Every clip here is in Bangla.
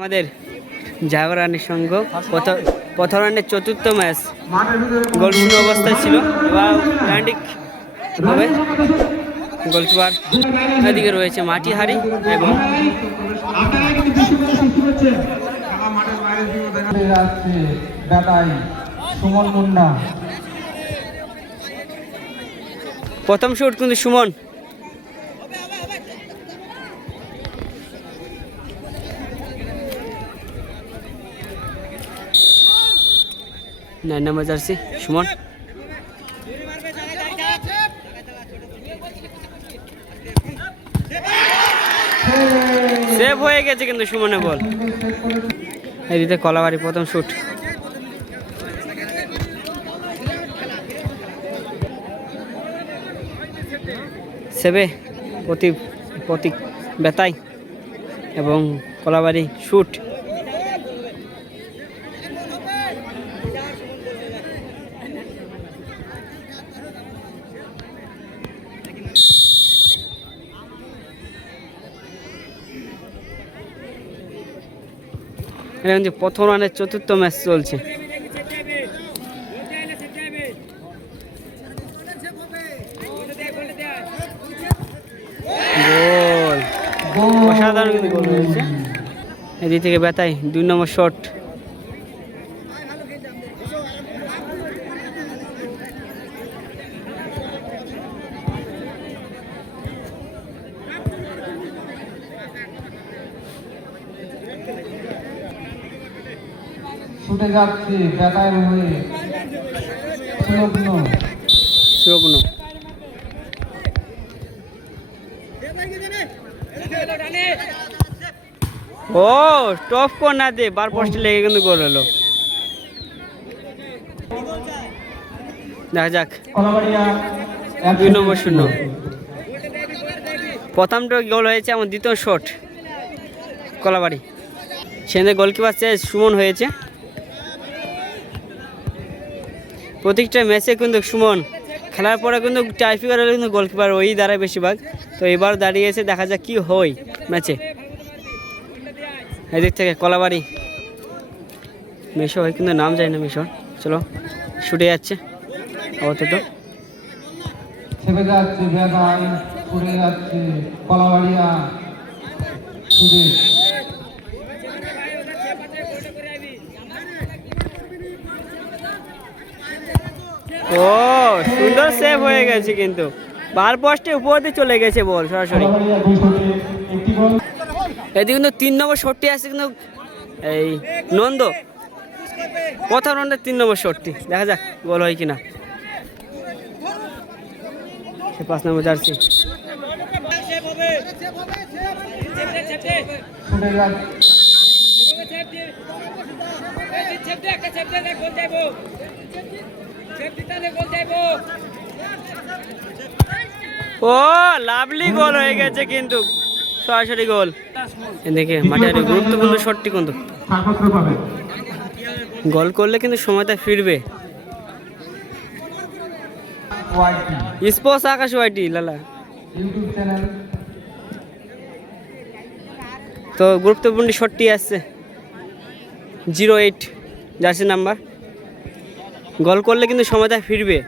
আমাদের জাগরণের সঙ্গ। প্রথম রাউন্ডের চতুর্থ ম্যাচ। গোল শূন্য অবস্থায় ছিল। এবার হবে। গোলকিপার এদিকে রয়েছে মাটি হারি এবং প্রথম শুট কিন্তু সুমন। নয় নম্বর জার্সি, সুমন। সেভ হয়ে গেছে কিন্তু সুমনে বল। এদিকে কলাবাড়ি প্রথম শুট সেবে প্রতি প্রতীক বেতাই এবং কলাবাড়ি শুট এটা কিন্তু প্রথম রানের চতুর্থ ম্যাচ চলছে। এদিক থেকে ব্যথায় দুই নম্বর শট। ছুটে যাচ্ছে দাদাইয়ের হয়ে। সুলগ্ন শুকনো ও টপ কর্নার দিয়ে বার পোস্টে লেগে কিন্তু গোল হলো। দেখা যাক। দুই নম্বর শূন্য। প্রথমটা গোল হয়েছে আমার দ্বিতীয় শট কলাবাড়ি। সেখানে গোলকিপার চেয়ে সুমন হয়েছে। প্রত্যেকটা ম্যাচে কিন্তু সুমন খেলার পরে কিন্তু টাইফিকার হলে কিন্তু গোলকিপার ওই দাঁড়ায় বেশিরভাগ। তো এবার দাঁড়িয়েছে, দেখা যাক কি হয় ম্যাচে এদিক থেকে কলাবাড়ি। মেশো হয় কিন্তু নাম যায় না মেশোর চলো, ছুটে যাচ্ছে, আপাতত। কলাবাড়িয়া। ও, সুন্দর সেভ হয়ে গেছে কিন্তু। বার পোস্টে উপর দিয়ে চলে গেছে বল সরাসরি। একটি এদিকে কিন্তু তিন নম্বর শটটি আছে কিন্তু এই নন্দ। প্রথম রাউন্ডের তিন নম্বর শটটি দেখা যাক গোল হয় কিনা। পাঁচ নম্বর জার্সি যাচ্ছে ও লাভলি গোল হয়ে গেছে কিন্তু। সরাসরি গোল এদিকে মাঠের গুরুত্বপূর্ণ শটটি কিন্তু। গোল করলে কিন্তু সময়টা ফিরবে। স্পোর্টস আকাশ ওয়াইটি লালা। তো, গুরুত্বপূর্ণ শটটি আসছে। Zero eight jersey number goal করলে কিন্তু সময়টা ফিরবে।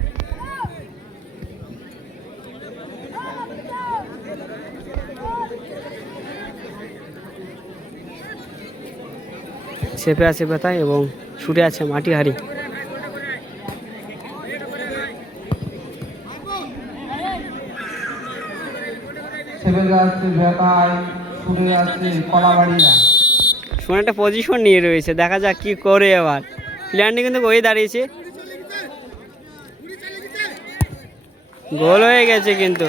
চেপে আছে ব্যথায় এবং ছুটে আছে মাটি কলাবাড়িয়া সোনা একটা পজিশন নিয়ে রয়েছে দেখা যাক কি করে আবার প্লেয়ারটি কিন্তু ওই দাঁড়িয়েছে। গোল হয়ে গেছে কিন্তু।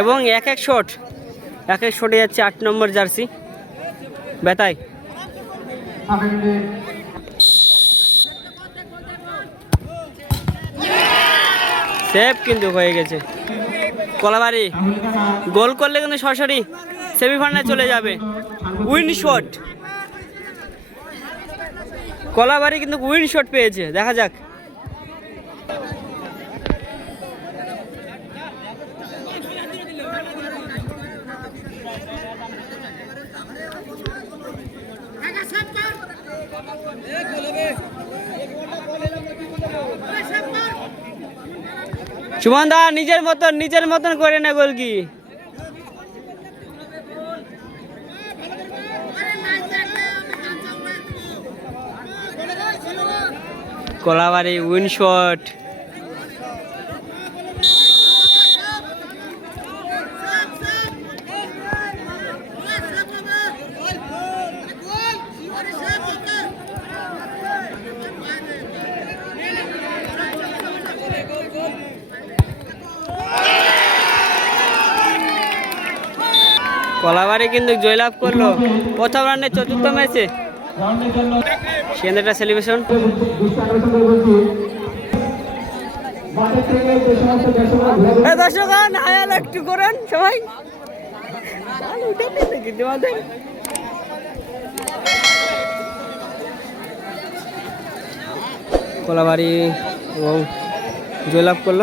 এবং এক এক শট এক এক শটে যাচ্ছে আট নম্বর জার্সি বেতাই। সেভ কিন্তু হয়ে গেছে। কলাবাড়ি। গোল করলে কিন্তু সরাসরি সেমিফাইনালে চলে যাবে। উইন শট কলাবাড়ি কিন্তু উইন শট পেয়েছে, দেখা যাক। সুমন দা নিজের মতন নিজের মতন করে না গোলকি। Kalabari win shot. কলাবাড়ি কিন্তু জয়লাভ করল। প্রথম রানের চতুর্থ ম্যাচে রাউন্ডের সেলিব্রেশন দর্শক হায়াল একটু করেন সবাই। তোমাদের? কলাবাড়ি এবং জয়লাভ করল।